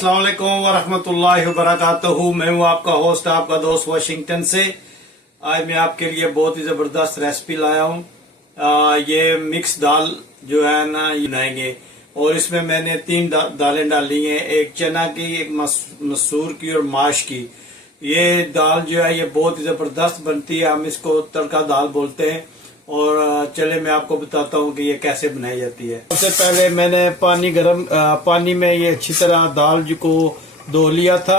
अस्सलाम वालेकुम वरहमतुल्लाहि वबरकातुहू। मैं हूँ आपका होस्ट, आपका दोस्त वाशिंगटन से। आज मैं आपके लिए बहुत ही जबरदस्त रेसिपी लाया हूँ। ये मिक्स दाल जो है ना ये बनाएंगे, और इसमें मैंने तीन दालें डाली हैं, एक चना की, एक मसूर की और माश की। ये दाल जो है ये बहुत ही जबरदस्त बनती है, हम इसको तड़का दाल बोलते हैं। और चले मैं आपको बताता हूँ कि ये कैसे बनाई जाती है। सबसे पहले मैंने पानी में ये अच्छी तरह दाल को धो लिया था,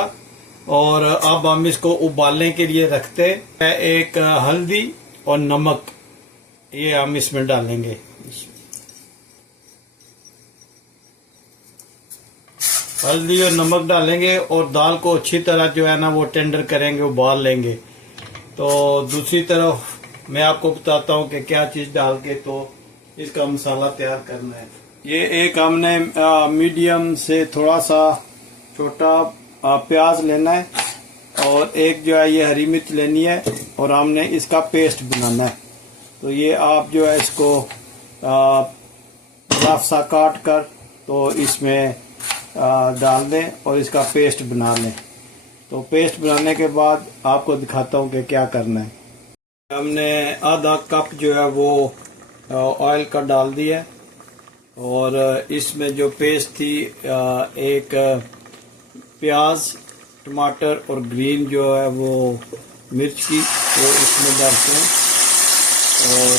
और अब हम इसको उबालने के लिए रखते हैं। एक हल्दी और नमक ये हम इसमें डालेंगे। हल्दी और नमक डालेंगे और दाल को अच्छी तरह जो है ना वो टेंडर करेंगे, उबाल लेंगे। तो दूसरी तरफ मैं आपको बताता हूँ कि क्या चीज डाल के तो इसका मसाला तैयार करना है। ये एक हमने मीडियम से थोड़ा सा छोटा प्याज लेना है, और एक जो है ये हरी मिर्च लेनी है, और हमने इसका पेस्ट बनाना है। तो ये आप जो है इसको रफ सा काट कर तो इसमें डाल दें और इसका पेस्ट बना लें। तो पेस्ट बनाने के बाद आपको दिखाता हूँ कि क्या करना है। हमने आधा कप जो है वो ऑयल का डाल दिया, और इसमें जो पेस्ट थी एक प्याज, टमाटर और ग्रीन जो है वो मिर्च की, वो इसमें डालते हैं और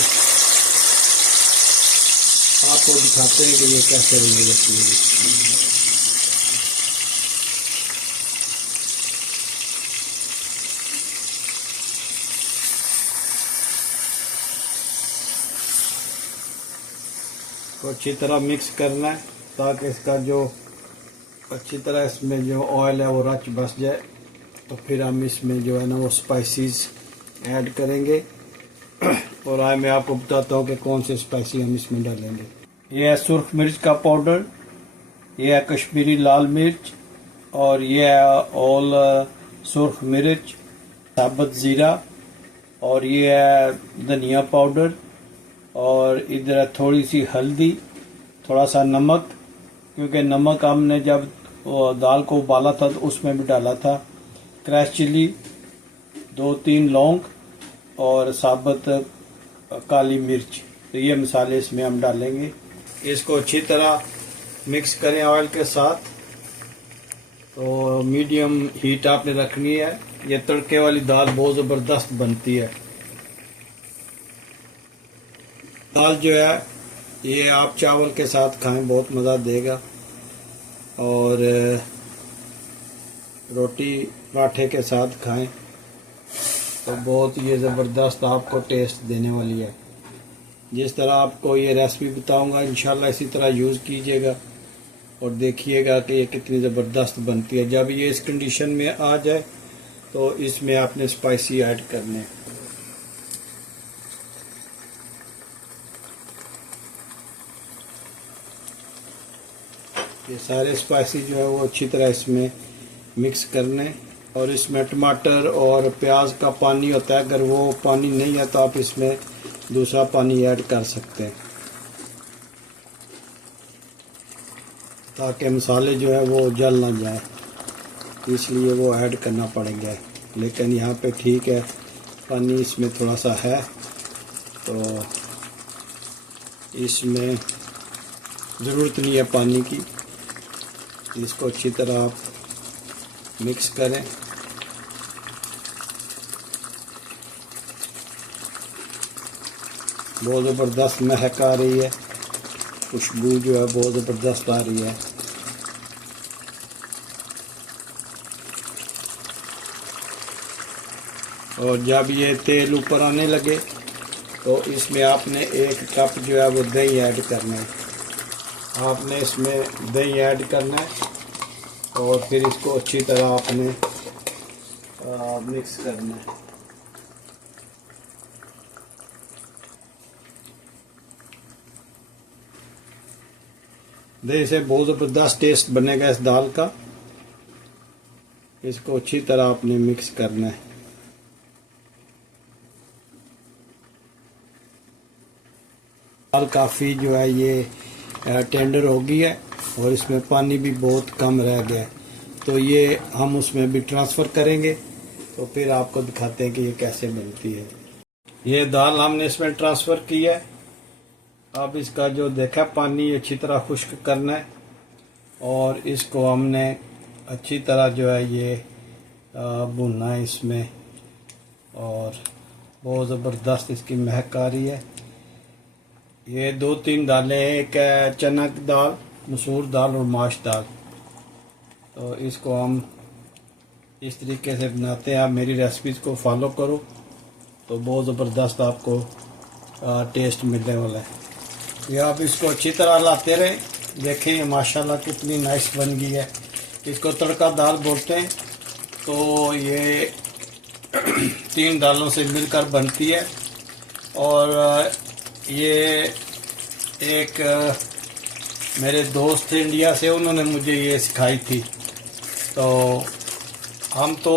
आपको दिखाते हैं कि ये कैसे बनेगा। तो अच्छी तरह मिक्स करना है ताकि इसका जो अच्छी तरह इसमें जो ऑयल है वो रच बस जाए। तो फिर हम इसमें जो है ना वो स्पाइसेस ऐड करेंगे, और आज मैं आपको बताता हूँ कि कौन से स्पाइसी हम इसमें डालेंगे। ये है सुर्ख मिर्च का पाउडर, ये है कश्मीरी लाल मिर्च, और ये है ऑल सुर्ख मिर्च, साबुत ज़ीरा, और ये है धनिया पाउडर, और इधर थोड़ी सी हल्दी, थोड़ा सा नमक, क्योंकि नमक हमने जब दाल को उबाला था तो उसमें भी डाला था। क्रैश चिली, 2-3 लौंग, और साबुत काली मिर्च। तो ये मसाले इसमें हम डालेंगे। इसको अच्छी तरह मिक्स करें ऑयल के साथ। तो मीडियम हीट आपने रखनी है। ये तड़के वाली दाल बहुत ज़बरदस्त बनती है। दाल जो है ये आप चावल के साथ खाएं, बहुत मज़ा देगा, और रोटी पराठे के साथ खाएं तो बहुत ये ज़बरदस्त आपको टेस्ट देने वाली है। जिस तरह आपको ये रेसिपी बताऊंगा इंशाल्लाह इसी तरह यूज़ कीजिएगा, और देखिएगा कि ये कितनी ज़बरदस्त बनती है। जब ये इस कंडीशन में आ जाए तो इसमें आपने स्पाइसी ऐड करने हैं। ये सारे स्पाइसी जो है वो अच्छी तरह इसमें मिक्स करने, और इसमें टमाटर और प्याज का पानी होता है, अगर वो पानी नहीं है तो आप इसमें दूसरा पानी ऐड कर सकते हैं, ताकि मसाले जो है वो जल ना जाए, इसलिए वो ऐड करना पड़ेगा। लेकिन यहाँ पे ठीक है, पानी इसमें थोड़ा सा है, तो इसमें ज़रूरत नहीं है पानी की। इसको अच्छी तरह आप मिक्स करें। बहुत ज़बरदस्त महक आ रही है, खुशबू जो है बहुत ज़बरदस्त आ रही है। और जब ये तेल ऊपर आने लगे तो इसमें आपने 1 कप जो है वो दही ऐड करना है। आपने इसमें दही ऐड करना है, और फिर इसको अच्छी तरह आपने मिक्स करना है। दही से बहुत ज़बरदस्त टेस्ट बनेगा इस दाल का। इसको अच्छी तरह आपने मिक्स करना है। दाल काफ़ी जो है ये टेंडर हो गई है, और इसमें पानी भी बहुत कम रह गया है। तो ये हम उसमें भी ट्रांसफ़र करेंगे, तो फिर आपको दिखाते हैं कि ये कैसे बनती है। ये दाल हमने इसमें ट्रांसफ़र की है। अब इसका जो देखा पानी अच्छी तरह खुश्क करना है और इसको हमने अच्छी तरह जो है ये भुनना है इसमें, और बहुत ज़बरदस्त इसकी महक आ रही है। ये 2-3 दालें हैं, एक है चना की दाल, मसूर दाल और माश दाल। तो इसको हम इस तरीके से बनाते हैं। आप मेरी रेसिपीज़ को फॉलो करो तो बहुत ज़बरदस्त आपको टेस्ट मिलने वाला है। ये आप इसको अच्छी तरह हिलाते रहें। देखें ये माशाल्लाह कितनी नाइस बन गई है। इसको तड़का दाल बोलते हैं। तो ये 3 दालों से मिलकर बनती है। और ये एक मेरे दोस्त थे इंडिया से, उन्होंने मुझे ये सिखाई थी। तो हम तो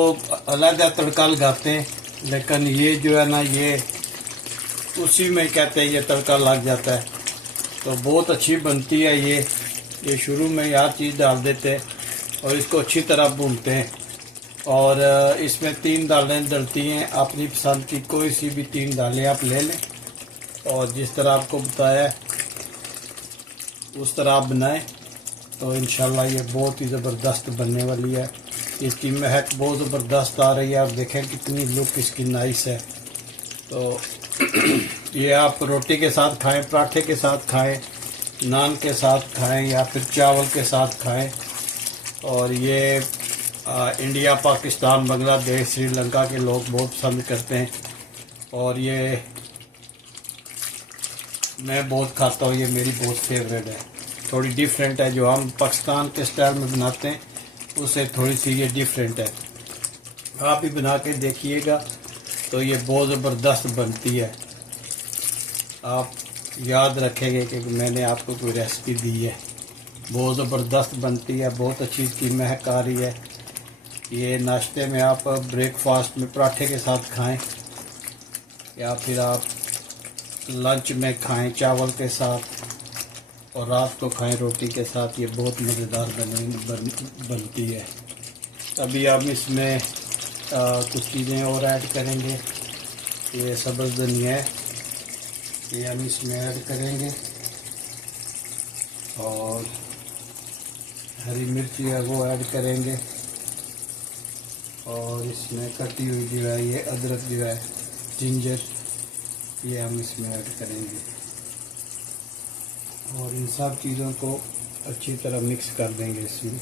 अलग तड़का लगाते हैं, लेकिन ये जो है ना ये उसी में कहते हैं ये तड़का लग जाता है। तो बहुत अच्छी बनती है ये शुरू में हर चीज़ डाल देते हैं और इसको अच्छी तरह भूनते हैं। और इसमें 3 दालें डलती हैं, अपनी पसंद की कोई सी भी 3 दालें आप ले लें और जिस तरह आपको बताया उस तरह आप बनाएं। तो इंशाल्लाह ये बहुत ही ज़बरदस्त बनने वाली है। इसकी महक बहुत ज़बरदस्त आ रही है। आप देखें कितनी लुक इसकी नाइस है। तो ये आप रोटी के साथ खाएं, पराठे के साथ खाएं, नान के साथ खाएं या फिर चावल के साथ खाएं। और ये इंडिया, पाकिस्तान, बांग्लादेश, श्रीलंका के लोग बहुत पसंद करते हैं और ये मैं बहुत खाता हूँ। ये मेरी बहुत फेवरेट है। थोड़ी डिफरेंट है, जो हम पाकिस्तान के स्टाइल में बनाते हैं उससे थोड़ी सी ये डिफरेंट है। आप भी बना के देखिएगा तो ये बहुत ज़बरदस्त बनती है। आप याद रखेंगे कि मैंने आपको कोई रेसिपी दी है। बहुत ज़बरदस्त बनती है, बहुत अच्छी इसकी महक आ रही है। ये नाश्ते में आप ब्रेकफास्ट में पराठे के साथ खाएं या फिर आप लंच में खाएं चावल के साथ और रात को खाएं रोटी के साथ। ये बहुत मज़ेदार बनती है। अभी हम इसमें कुछ चीज़ें और ऐड करेंगे। ये सब्ज़ धनिया है, ये हम इसमें ऐड करेंगे और हरी मिर्ची है वो ऐड करेंगे और इसमें कटी हुई जो है ये अदरक जो है जिंजर, ये हम इसमें ऐड करेंगे और इन सब चीज़ों को अच्छी तरह मिक्स कर देंगे इसमें।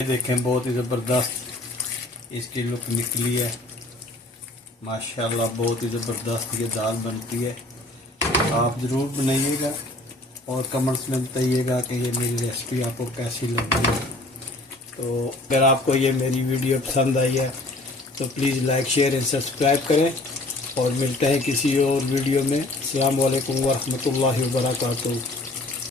देखें बहुत ही ज़बरदस्त इसकी लुक निकली है माशाल्लाह। बहुत ही ज़बरदस्त ये दाल बनती है। आप ज़रूर बनाइएगा और कमेंट्स में बताइएगा कि ये मेरी रेसिपी आपको कैसी लगी है। तो अगर आपको ये मेरी वीडियो पसंद आई है तो please like, share and subscribe करें और मिलते हैं किसी और वीडियो में। अस्सलाम वालेकुम व रहमतुल्लाहि व बरकातुहू।